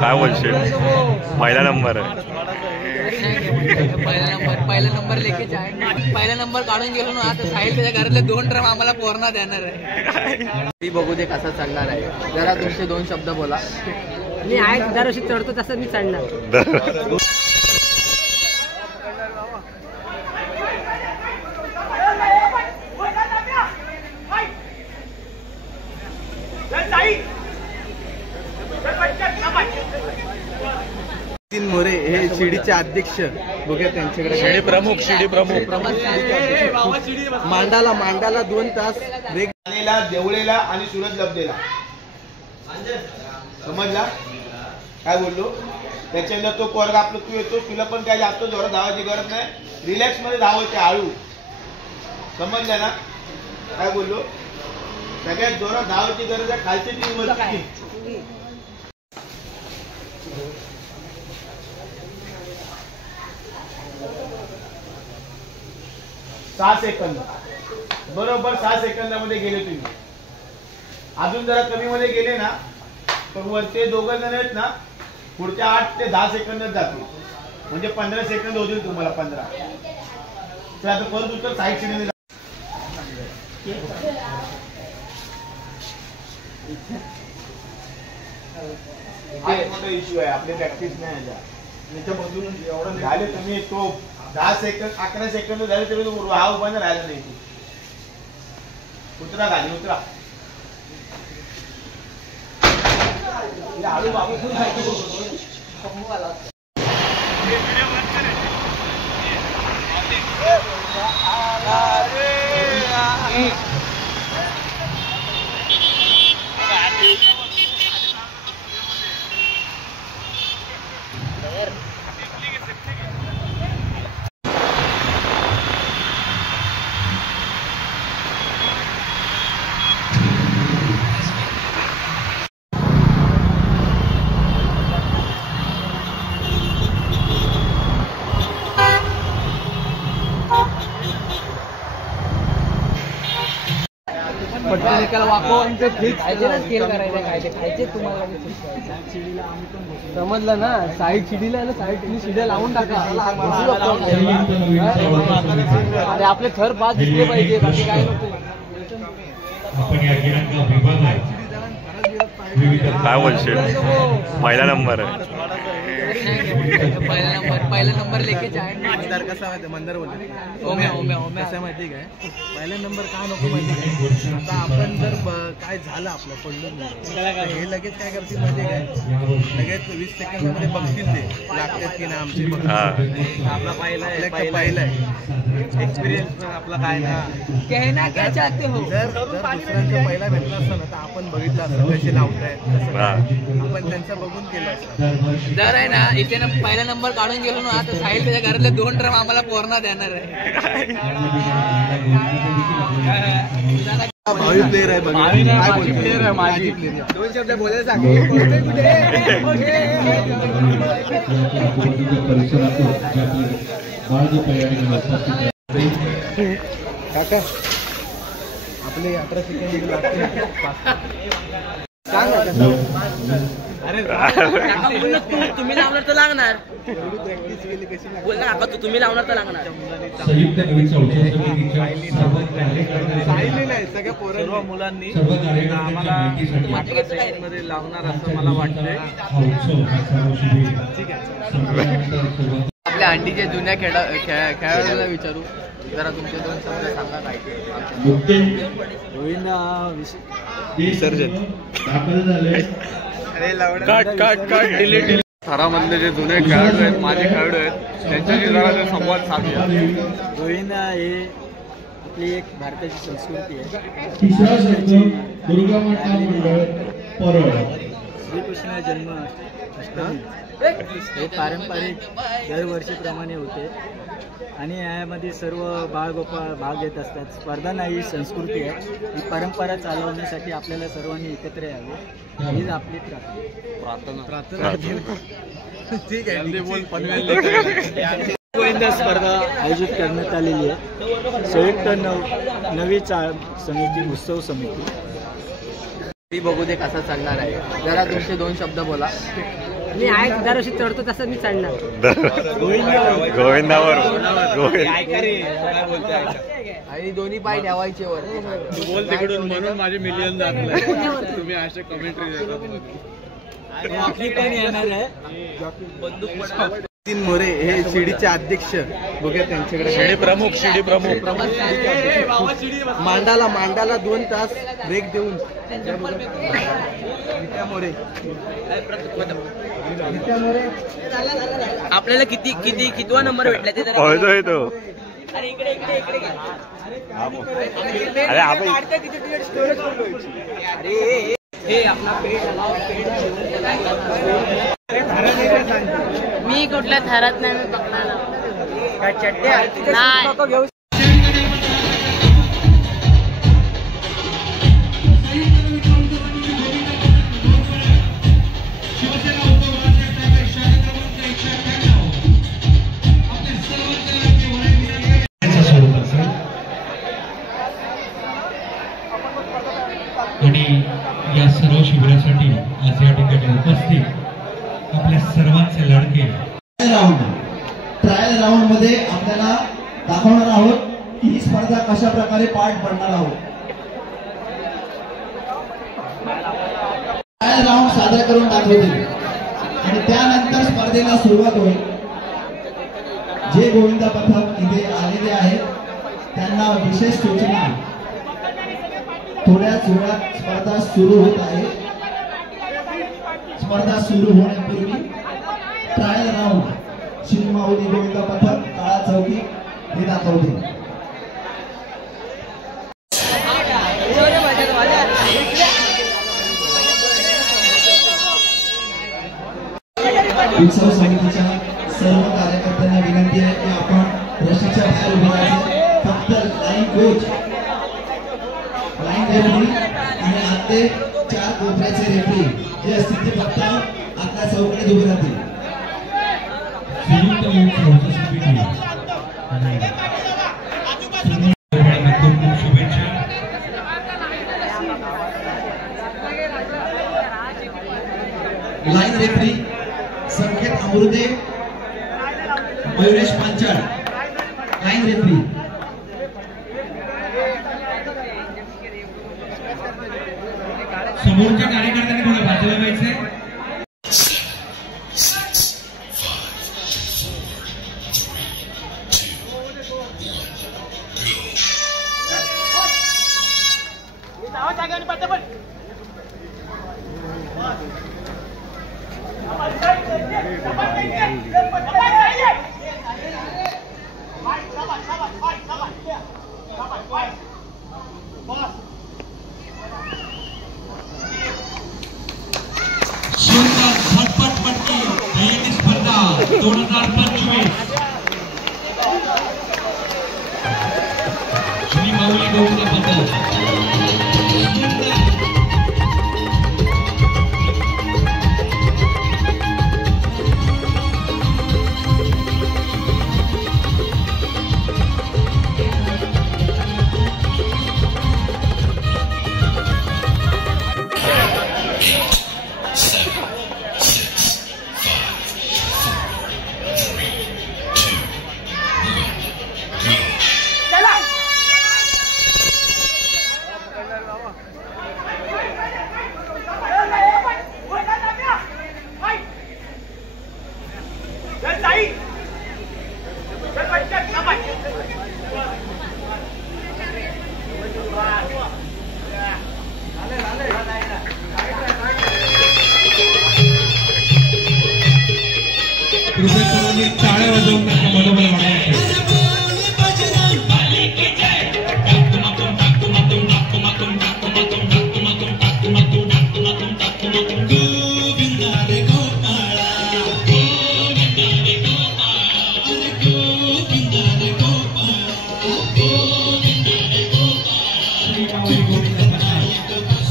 काय बोलशील? पहिला नंबर आहे. पहिला नंबर लेके जाए. पहिला नंबर काढून गेलो ना आता साहिल त्याच्या घरातले 2 ड्रम आम्हाला पोरना देणार आहे. मी बघू दे कसा चालणार आहे. जरा तुमचे 2 शब्द बोला. मी आहे दरवर्षी चढतो तसं मी चढणार. नितीन मोरे हे शिडीचे अध्यक्ष बघूया त्यांच्याकडे. शिडी प्रमुख मांडाला 2 तास ब्रेक. देवळेला आणि सुरज लब्धेला समजला काय बोललो. त्याच्यानंतर तो पोरगा आपलं तू येतो, तुला पण काय जास्त जोरात धावायची गरज नाही, रिलॅक्स मध्ये धावायचे हळू. समजलं ना काय बोललो. सगळ्यात जोरात धावायची गरज आहे खालची टीम वरची. 6 सेकंद बरोबर. 6 सेकंदामध्ये गेले तुम्ही. अजून जरा कमी मध्ये गेले ना तर वरचे 2 जण आहेत ना पुढच्या 8 ते 10 सेकंदात जातील. म्हणजे 15 सेकंद होतील तुम्हाला. 15 तर आता परत उत्तर साईड शिडीने मोठा इश्यू आहे. आपली प्रॅक्टिस नाही त्याच्यामधून एवढं झाले तुम्ही. तो 10 सेकंद 11 सेकंद झाले तरी हा उभा नाही राहिला नाही. उतरा खाली उतरा. हळू बाबू समजलं ना. साईड शिडीला ना साईड शिड्या लावून टाका. अरे आपले थर 5 दिसले पाहिजे, बाकी काय नको. काय बोलशील? पहिला नंबर आहे. पहिला नंबर लेके जाए. मंदार कसा माहिती. मंदार बोलले ओम्या माहिती काय. पहिला नंबर का नको माहिती काय. आता आपण जर काय झालं आपलं पडलं हे लगेच काय करतील माहिती काय. लगेच 20 सेकंदामध्ये बघतील ते लागतात की ना आमची. आपला पहिला आहे एक्सपिरियन्स आपला काय ना. कहना क्या चाहते हो. जर दुसऱ्यांचा पहिला भेटला असतं ना तर आपण बघितलं असतं कसे लावतायत. आपण त्यांचं बघून केलं असतं. जर आहे ना इथे ना पहिला नंबर काढून गेलो ना आता साहिल त्याच्या घरातले 2 ड्रम आम्हाला पोरना देणार आहे. भावी प्लेअर आहे. माझी प्लेअर आहे. माझी प्लेअर 2 शब्द बोलायला काका. आपले 18 सेकंड तुम्ही लावणार तर लागणार. बोल ना काका, तुम्ही लावणार तर लागणार. सगळ्या सर्व मुलांनी आम्हाला 18 सेकंड मध्ये लावणार असं मला वाटतंय. ठीक आहे. आपल्या अंडीच्या जुन्या खेळाडूला विचारू. जरा तुमचे 2 शब्द सांगा. काय विसर्जन थरामधले जे जुने खेळाडू आहेत, माझे खेळाडू आहेत, त्यांच्याशी जरा संवाद साधूया. रोहिणा हे आपली एक भारताची संस्कृती आहे. श्रीकृष्ण जन्म हे पारंपरिक दरवर्षीप्रमाणे होते आणि यामध्ये सर्व बाळगोपाळ भाग घेत असतात. स्पर्धा नाही, संस्कृती आहे. ही परंपरा चालवण्यासाठी आपल्याला सर्वांनी एकत्र यावे हीच आपली प्रार्थना. ठीक आहे. गोविंदा स्पर्धा आयोजित करण्यात आलेली आहे. संयुक्त नवी समिती, उत्सव समिती. बघू दे कसा चालणार आहे. जरा तुमचे 2 शब्द बोला. मी आहे दरवर्षी चढतो तसं मी चढणार. गोविंदावर गोविंद आणि दोन्ही पाय ठेवायचे वर. बोल तिकडून म्हणून माझे मिलियन जातले. तुम्ही असे कमेंट्री नितीन मोरे हे शिडीचे अध्यक्ष बघा त्यांच्याकडे शिडी प्रमुख मांडाला 2 तास ब्रेक देऊन नित्या मोरे आपल्याला कितवा नंबर भेटला ते पळतोय तो. अरे आपण मी कुठल्या थरात नाही मी पकडणार नाही. आणि या सर्व शिबिरासाठी आज या ठिकाणी उपस्थित आपल्या सर्वांचे लाडके ट्रायल राऊंड मध्ये आपल्याला दाखवणार आहोत की ही स्पर्धा कशा प्रकारे पार पडणार आहोत. ट्रायल राऊंड सादर करून दाखवतील आणि त्यानंतर स्पर्धेला सुरुवात होईल. जे गोविंदा पथक इथे आलेले आहेत त्यांना विशेष सूचना. थोड्याच वेळात स्पर्धा सुरू होत आहे. स्पर्धा सुरू होण्यापूर्वी ट्रायल राऊंड श्री माऊली गोविंदा पथक काळा चौकी हे दाखवते. उत्सव समितीच्या सर्व कार्यकर्त्यांना विनंती आहे की आपण रशीच्या बाहेर उभे राहायचे. फक्त लाईन कोच, लाईन रेफरी आणि आते 4 कोपऱ्याचे रेफरी जे असतील ते फक्त आता चौकडे उभे राहतील. संयुक्त खूप शुभेच्छा. लाईन रेफरी संकेत अमृते, मयुरेश पांचाळ. लाईन रेफरी समोरच्या कार्यकर्त्यांनी थोडं बाजूला व्हायचंय. सुंदर झटपट पटकी पहिली स्पर्धा 2025 श्री माऊली गोविंदा पथक. कृपया सर्वांनी टाळ्या वाजवून त्यांना मनोबल वाढवायचे.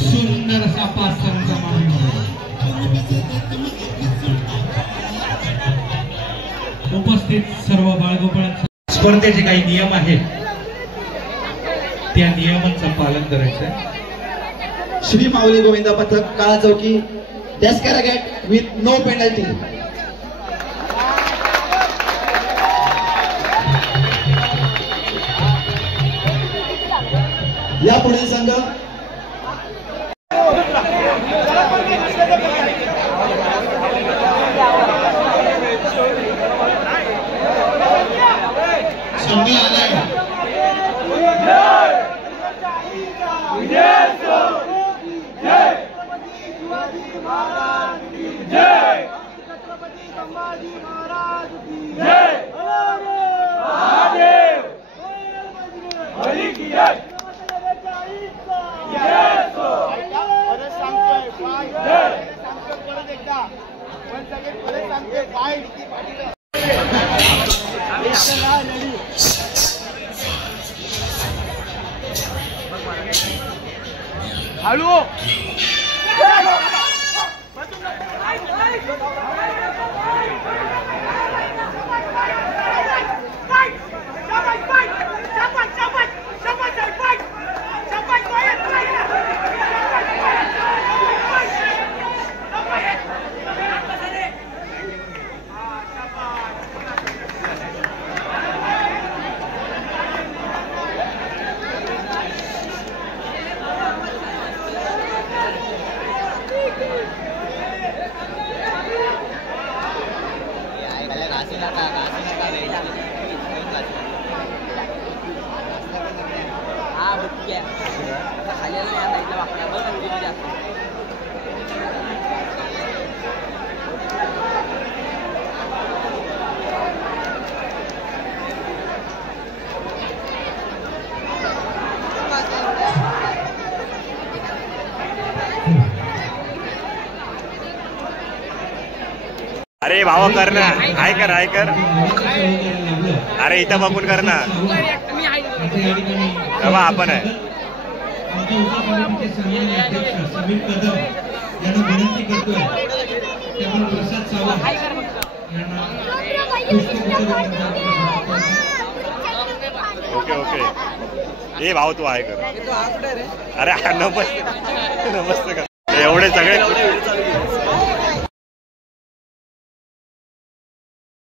सुंदर असा 5 जणांचा मान. उपस्थित सर्व बाळगोपाळांच्या स्पर्धेचे काही नियम आहेत त्या नियमांचं पालन करायचं आहे. श्री माऊली गोविंदा पथक काळा चौकी Descaragate with no penalty. या पुढील संघ संघ आलाय हॅलो अरे भावा कर ना, हाय कर हाय कर. अरे इथं बघून कर ना. बाबा आपण आहे. समीर कदम यांना विनंती करतोय त्यामुळे प्रसाद सावंत यांना ओके ओके. ए भाऊ तू आहे कर. अरे नमस्ते नमस्ते कर. एवढे सगळे